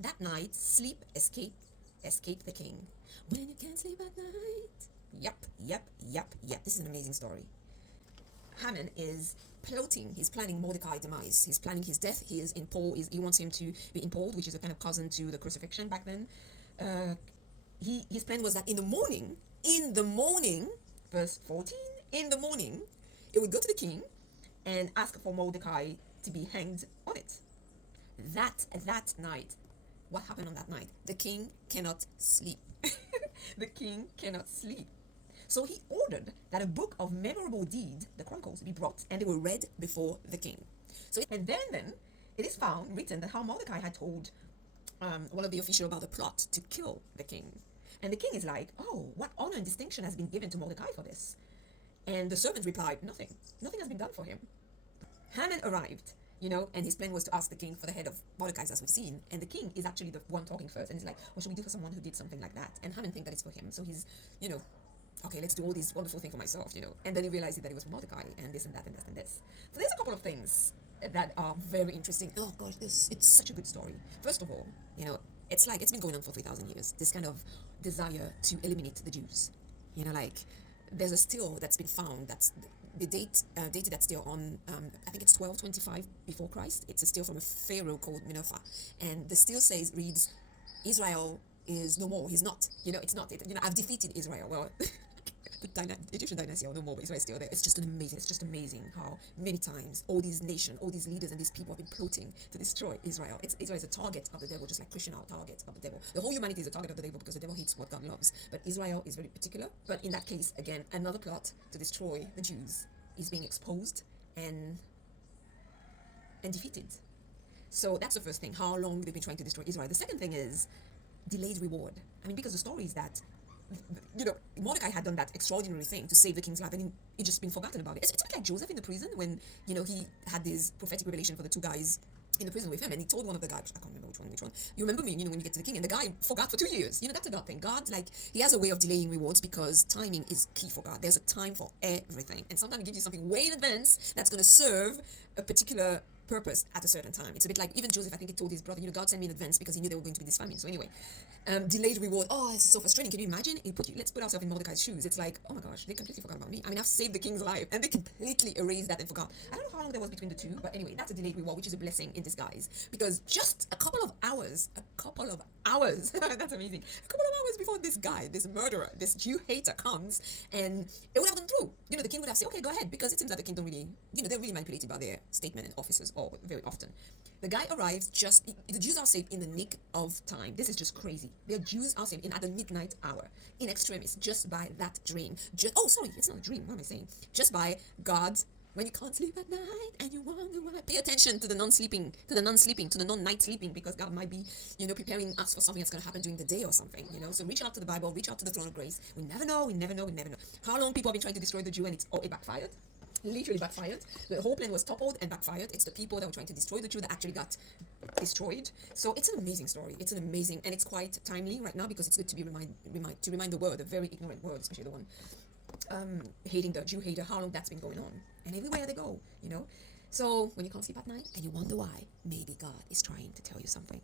That night, sleep escape the king. When you can't sleep at night. Yep. This is an amazing story. Haman is plotting, he's planning Mordecai's demise. He's planning his death. He is in Paul, he wants him to be impaled, which is a kind of cousin to the crucifixion back then. Uh, his plan was that in the morning, verse 14, in the morning, it would go to the king and ask for Mordecai to be hanged on it. That night, what happened on that night? The king cannot sleep. The king cannot sleep. So he ordered that a book of memorable deeds, the Chronicles, be brought, and they were read before the king. And then it is found written that how Mordecai had told one of the officials about the plot to kill the king. And the king is like, oh, what honor and distinction has been given to Mordecai for this? And the servant replied, nothing. Nothing has been done for him. Haman arrived, and his plan was to ask the king for the head of Mordecai, as we've seen. And the king is actually the one talking first. And he's like, what should we do for someone who did something like that? And Haman thinks that it's for him. So he's, okay, let's do all these wonderful things for myself, And then he realized that it was for Mordecai, and this and that and this and this. So there's a couple of things that are very interesting. Oh gosh, it's such a good story. First of all, it's like it's been going on for 3,000 years. This kind of desire to eliminate the Jews. There's a still that's been found that's the dated that still on I think it's 1225 before Christ. It's a still from a pharaoh called Minofa, and the still reads, Israel is no more. He's not. It's not. I've defeated Israel. Well, the Egyptian dynasty are no more, but Israel is still there. It's just amazing how many times all these nations, all these leaders and these people have been plotting to destroy Israel. Israel is a target of the devil, just like Christian are a target of the devil. The whole humanity is a target of the devil because the devil hates what God loves. But Israel is very particular. But in that case, again, another plot to destroy the Jews is being exposed and defeated. So that's the first thing, how long they've been trying to destroy Israel. The second thing is delayed reward. I mean, because the story is that Mordecai had done that extraordinary thing to save the king's life, and it just been forgotten about it. It's a bit like Joseph in the prison when, he had this prophetic revelation for the two guys in the prison with him, and he told one of the guys, I can't remember which one. You remember me, when you get to the king, and the guy forgot for 2 years. That's a God thing. God, he has a way of delaying rewards because timing is key for God. There's a time for everything, and sometimes he gives you something way in advance that's going to serve a particular purpose at a certain time. It's a bit like even Joseph, I think he told his brother, God sent me in advance because he knew there were going to be this famine. So anyway, delayed reward. Oh, it's so frustrating. Can you imagine? Let's put ourselves in Mordecai's shoes. It's like, oh my gosh, they completely forgot about me. I mean, I've saved the king's life, and they completely erased that and forgot. I don't know how long there was between the two, but anyway, that's a delayed reward, which is a blessing in disguise. Because just a couple of hours, that's amazing. A couple of hours before this guy, this murderer, this Jew hater comes, and it would have gone through. The king would have said, okay, go ahead, because it seems that the king don't really, they're really manipulated by their statement and officers, or very often. The guy arrives the Jews are saved in the nick of time. This is just crazy. The Jews are saved at the midnight hour, in X-Tremis, just by that dream. It's not a dream, what am I saying? Just by God's, when you can't sleep at night and you wonder why. Pay attention to the non-sleeping, to the non-night sleeping, because God might be, preparing us for something that's going to happen during the day or something, So reach out to the Bible, reach out to the throne of grace. We never know. How long people have been trying to destroy the Jew, and it backfired. Literally backfired. The whole plan was toppled and backfired. It's the people that were trying to destroy the Jew that actually got destroyed. So it's an amazing story. And it's quite timely right now because it's good to be remind the world, the very ignorant world, especially the one hating the Jew hater, how long that's been going on. And everywhere they go, So when you can't sleep at night and you wonder why, maybe God is trying to tell you something.